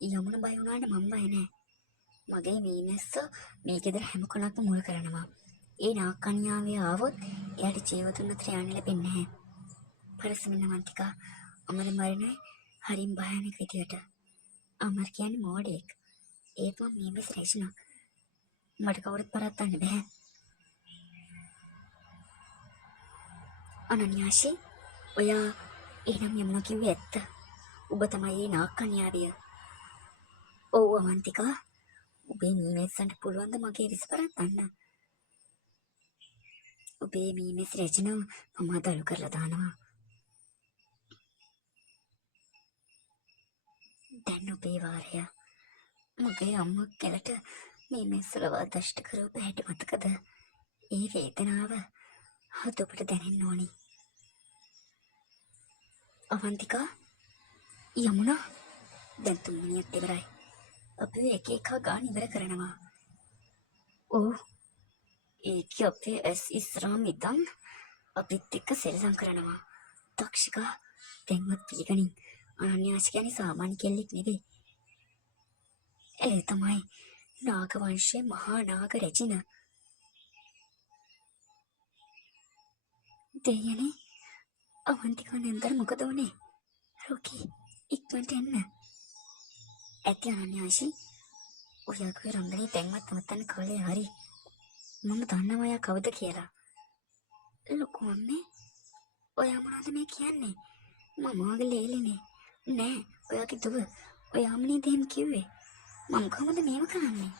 යමුණ බය වුණාට මම බය නෑ. මගේ මීමැස්ස මේ ගෙදර හැම කොනක්ම මුල් කරනවා. ඒ නාගකන්‍යාවේ ආවොත් එයාට ජීවතුන් අතර යන්න ලැබෙන්නේ නැහැ. පරසමිනවන්තිකා අමර මරණය හරිම භයානක විදියට. අමර කියන්නේ මෝඩයෙක්. ඒත් මම මීමැස්ස රැජිනක්. මට කවුරුත් පරද්දන්න බෑ. අනන්‍යාෂි ඔයා එහෙනම් යමුණ කිව්වේ ඇත්ත. ඔබ තමයි ඒ නාගකන්‍යාවිය. ඔව් අවන්තිකා. ඔබේ මීමැස්සන්ට පුළුවන් ද මගේ විස පරද්දන්න? ඔබේ මීමැස් රැජිනව මම අදලු කරලා දානවා. දැන් ඔබේ වාරය. මගේ අම්මා කැලට මීමැස්සල වාදෂ්ට කරපු හැටි මතකද? ඒ වේදනාව හද ඔබට දැනෙන්න ඕනි. අවන්තිකා යමුණා දැන් 3 මිනිත් ඉවරයි. අපි එක එක ගාන ඉවර කරනවා. ඔව් ඒක අපේ ඇස් ඉස්සරහා මිදන් අපිත් එක්ක සෙල්ලම් කරනවා. තක්ෂිකා දැන්වත් පිළිගනින්. අනන්‍යාෂ කියන්නේ සාමාන්‍ය කෙල්ලෙක් නෙවෙයි. ඒ තමයි නාග වංශයේ මහා නාග රැජින. දෙයනේ අවන්තිකා නේන්දර මොකද උනේ? රොකි ඉක්මනට එන්න. ඇති අනන්‍යාෂි ඔයාගේ රංගනේ දැන්වත් නවත්තන්න කාලේ හරි. මම දන්නවා ඔයා කවුද කියලා. ලොකු අම්මේ ඔයා මොනවද මේ කියන්නේ? මම ඔයාගේ ලේලිනේ. නෑ ඔයාගේ දුව. ඔයාම නේද එහෙම කිව්වේ. මම කොහොමද මේව කරන්නේ?